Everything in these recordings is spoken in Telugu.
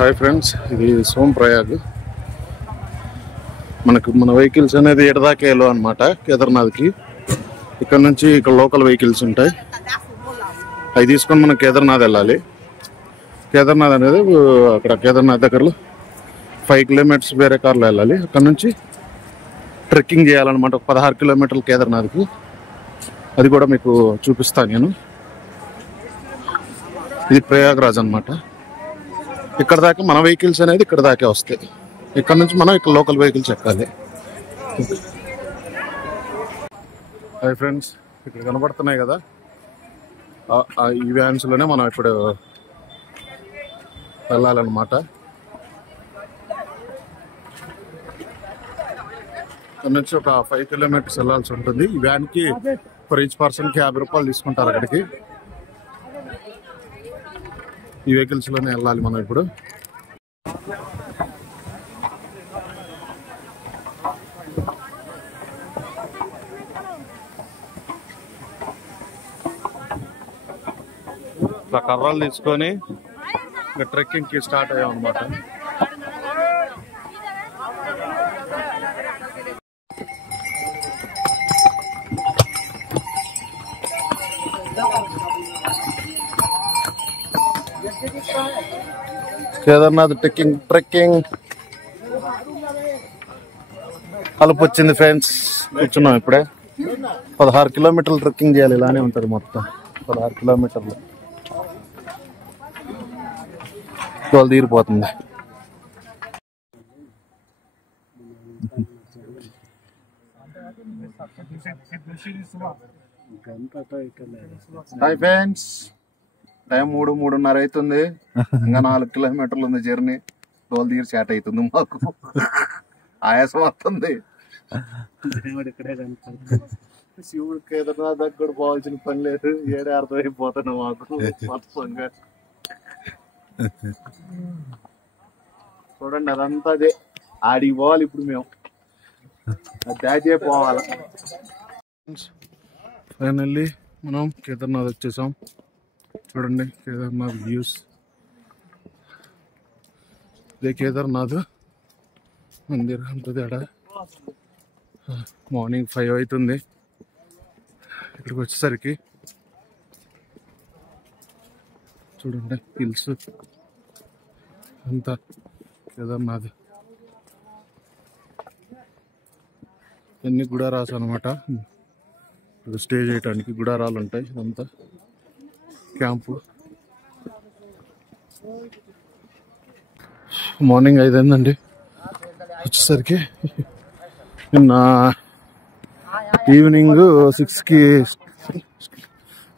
హాయ్ ఫ్రెండ్స్, ఇది సోమ్ ప్రయాగ్. మన వెహికల్స్ అనేది ఎడదాకా వెళ్ళో అనమాట కేదార్నాథ్కి. ఇక్కడ నుంచి ఇక్కడ లోకల్ వెహికల్స్ ఉంటాయి, అవి తీసుకొని మనం కేదార్నాథ్ వెళ్ళాలి. కేదార్నాథ్ అనేది అక్కడ కేదార్నాథ్ దగ్గరలో 5 కిలోమీటర్స్ వేరే కార్లో వెళ్ళాలి. అక్కడ నుంచి ట్రెక్కింగ్ చేయాలన్నమాట, 16 కిలోమీటర్లు కేదార్నాథ్కి. అది కూడా మీకు చూపిస్తాను నేను. ఇది ప్రయాగ్రాజ్ అనమాట. ఇక్కడ దాకా మన వెహికల్స్ అనేది ఇక్కడ దాకే వస్తాయి. ఇక్కడ నుంచి మనం ఇక్కడ లోకల్ వెహికల్స్ ఎక్కాలి. హాయ్ ఫ్రెండ్స్, ఇక్కడ కనబడుతున్నాయి కదా ఈ వ్యాన్స్లోనే మనం ఇప్పుడు వెళ్ళాలన్నమాట. ఇక్కడ నుంచి ఒక 5 కిలోమీటర్స్ వెళ్ళాల్సి ఉంటుంది. ఈ వ్యాన్కి ఫర్ ఈచ్ పర్సన్కి 50 రూపాయలు తీసుకుంటారు అక్కడికి. ఈ వెహికల్స్లోనే వెళ్ళాలి మనం ఇప్పుడు. ఇట్లా కర్రలు తీసుకొని ఇంకా ట్రెక్కింగ్కి స్టార్ట్ అయ్యాం అనమాట. కేదార్నాథ్ ట్రెక్కింగ్ కలుపు వచ్చింది ఫ్రెండ్స్. కూర్చున్నాం ఇప్పుడే. 16 కిలోమీటర్లు ట్రెక్కింగ్ చేయాలి. ఇలానే ఉంటుంది మొత్తం 16 కిలోమీటర్లు. తోలు తీరిపోతుంది. హాయ్ ఫ్రెండ్స్, టైం 3:30 అవుతుంది. ఇంకా 4 కిలోమీటర్లు ఉంది జర్నీ. తోలు తీరి స్టార్ట్ అవుతుంది. మాకు ఆయాసం వస్తుంది. శివుడు కేదార్నాథ్ దగ్గర పోవాల్సిన పని లేదు, ఏడే అర్థమైపోతున్నాం మాకు మొత్తంగా. చూడండి, అదంతా అదే. ఆడికి పోవాలి ఇప్పుడు మేము, దాచే పోవాలి. ఫైనల్లీ మనం కేదార్నాథ్ వచ్చేసాం. చూడండి కేదార్నాథ్ వ్యూస్. ఇదే కేదార్నాథ్ మందిర్ ఉంటుంది. ఆడ మార్నింగ్ 5 అవుతుంది ఇక్కడికి వచ్చేసరికి. చూడండి హిల్స్ అంతా కేదార్నాథ్. అన్ని గుడారాస్ అనమాట. స్టే చేయడానికి గుడారాలు ఉంటాయి. ఇదంతా క్యాంపు. మార్నింగ్ 5 అయిందండి వచ్చేసరికి. నిన్న ఈవినింగ్ 6కి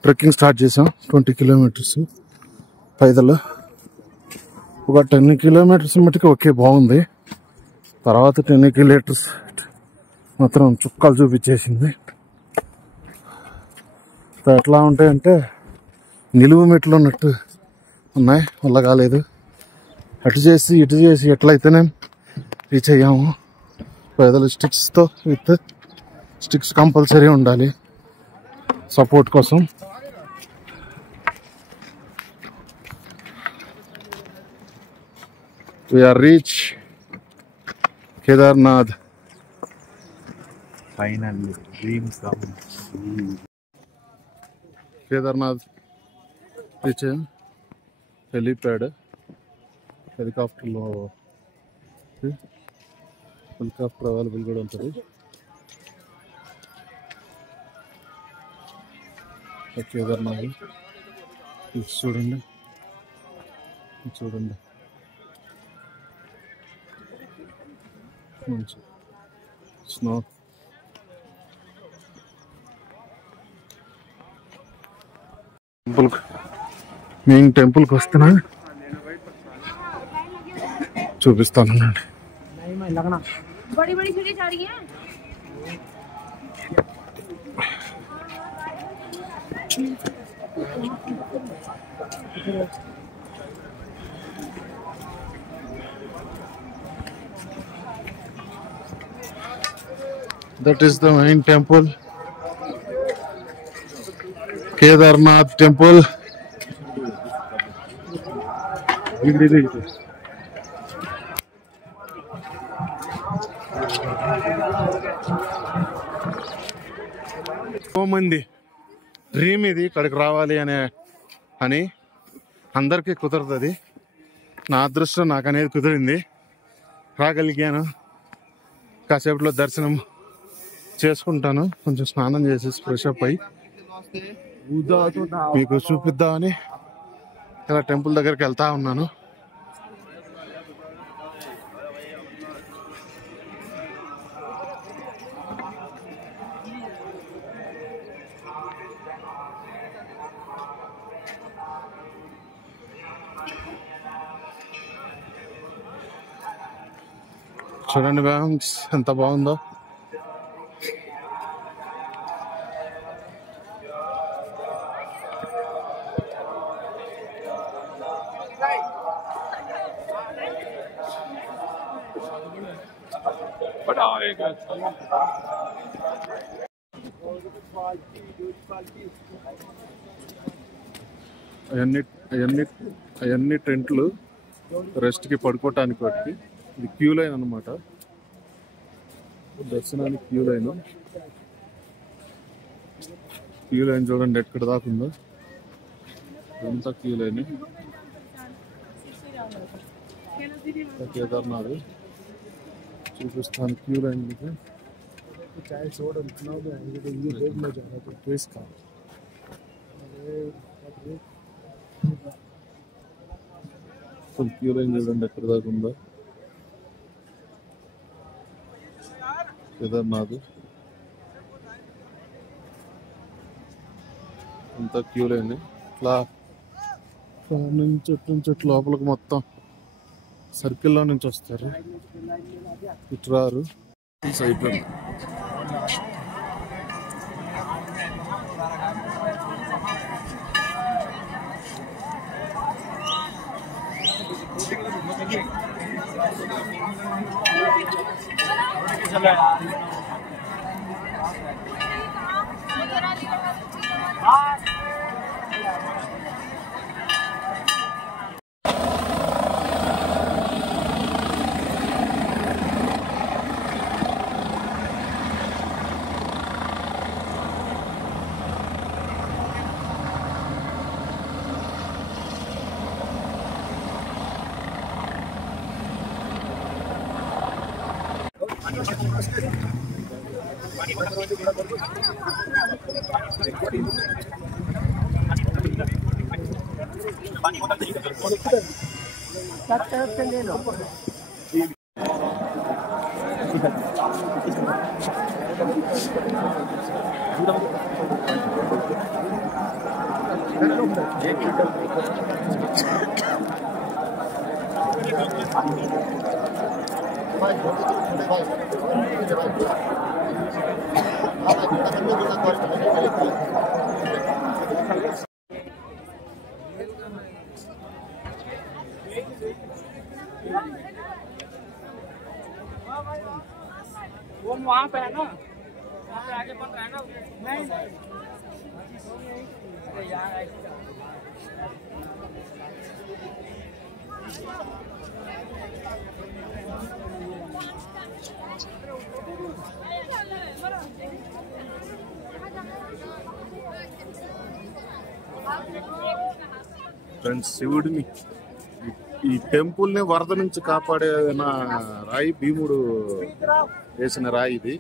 ట్రెక్కింగ్ స్టార్ట్ చేసాం. 20 కిలోమీటర్స్ పైదలు. ఒక 10 కిలోమీటర్స్ మటుకు ఓకే బాగుంది. తర్వాత 10 కిలోమీటర్స్ మాత్రం చుక్కలు చూపించేసింది. ఎట్లా ఉంటాయంటే నిలువు మెట్లు ఉన్నట్టు ఉన్నాయి. వల్ల కాలేదు. అటు చేసి ఇటు చేసి ఎట్లయితేనే రీచ్ అయ్యాము. పేదలు స్టిక్స్తో విత్ స్టిక్స్ కంపల్సరీ ఉండాలి సపోర్ట్ కోసం. We are reach Kedarnath. Finally dreams come. Kedarnath reach అయ్యాం. హెలీప్యాడ్, హెలికాప్టర్ అవైలబుల్ కూడా ఉంటుంది. కేదార్నాథ్ చూడండి, చూడండి మంచి స్నో. మెయిన్ టెంపుల్కి వస్తున్నా, చూపిస్తాను. That is the main temple, Kedarnath temple. మంది డ్రీమ్ ఇది, ఇక్కడికి రావాలి అని అందరికీ కుదరదు. నా అదృష్టం నాకు అనేది కుదిరింది, రాగలిగాను. కాసేపట్లో దర్శనం చేసుకుంటాను, కొంచెం స్నానం చేసేసి ఫ్రెష్ అప్ అయ్యి మీకు చూపిద్దామని ఇలా టెంపుల్ దగ్గరికి వెళ్తా ఉన్నాను. చూడండి బ్యాంక్స్ ఎంత బాగుందో. అవన్నీ టెంట్లు రెస్ట్కి పడుకోవటానికి వాటికి. ఇది క్యూ లైన్ అనమాట, దర్శనానికి క్యూ లైన్ చూడండి ఎక్కడ దాకా ఉందో. ఎంత క్యూ లైన్. కేదార్నాథ్ చూపిస్తాను క్యూ లైన్ మీకు. ఫుల్ క్యూ లైన్ చూడండి ఎక్కడ దాకా ఉందో. కేదార్నాథ్ అంతా క్యూ లైన్. ఇట్లా నుంచి లోపలికి మొత్తం సర్కిల్లో నుంచి వస్తారు, ఇటు రారు. సైడ్ वो वहाँ पे है ना, वहाँ पे आगे बन रहा है ना। नहीं अरे यार ఫ్రెండ్స్, శివుడిని ఈ టెంపుల్ ని వరద నుంచి కాపాడే రాయి భీముడు వేసిన రాయి ఇది.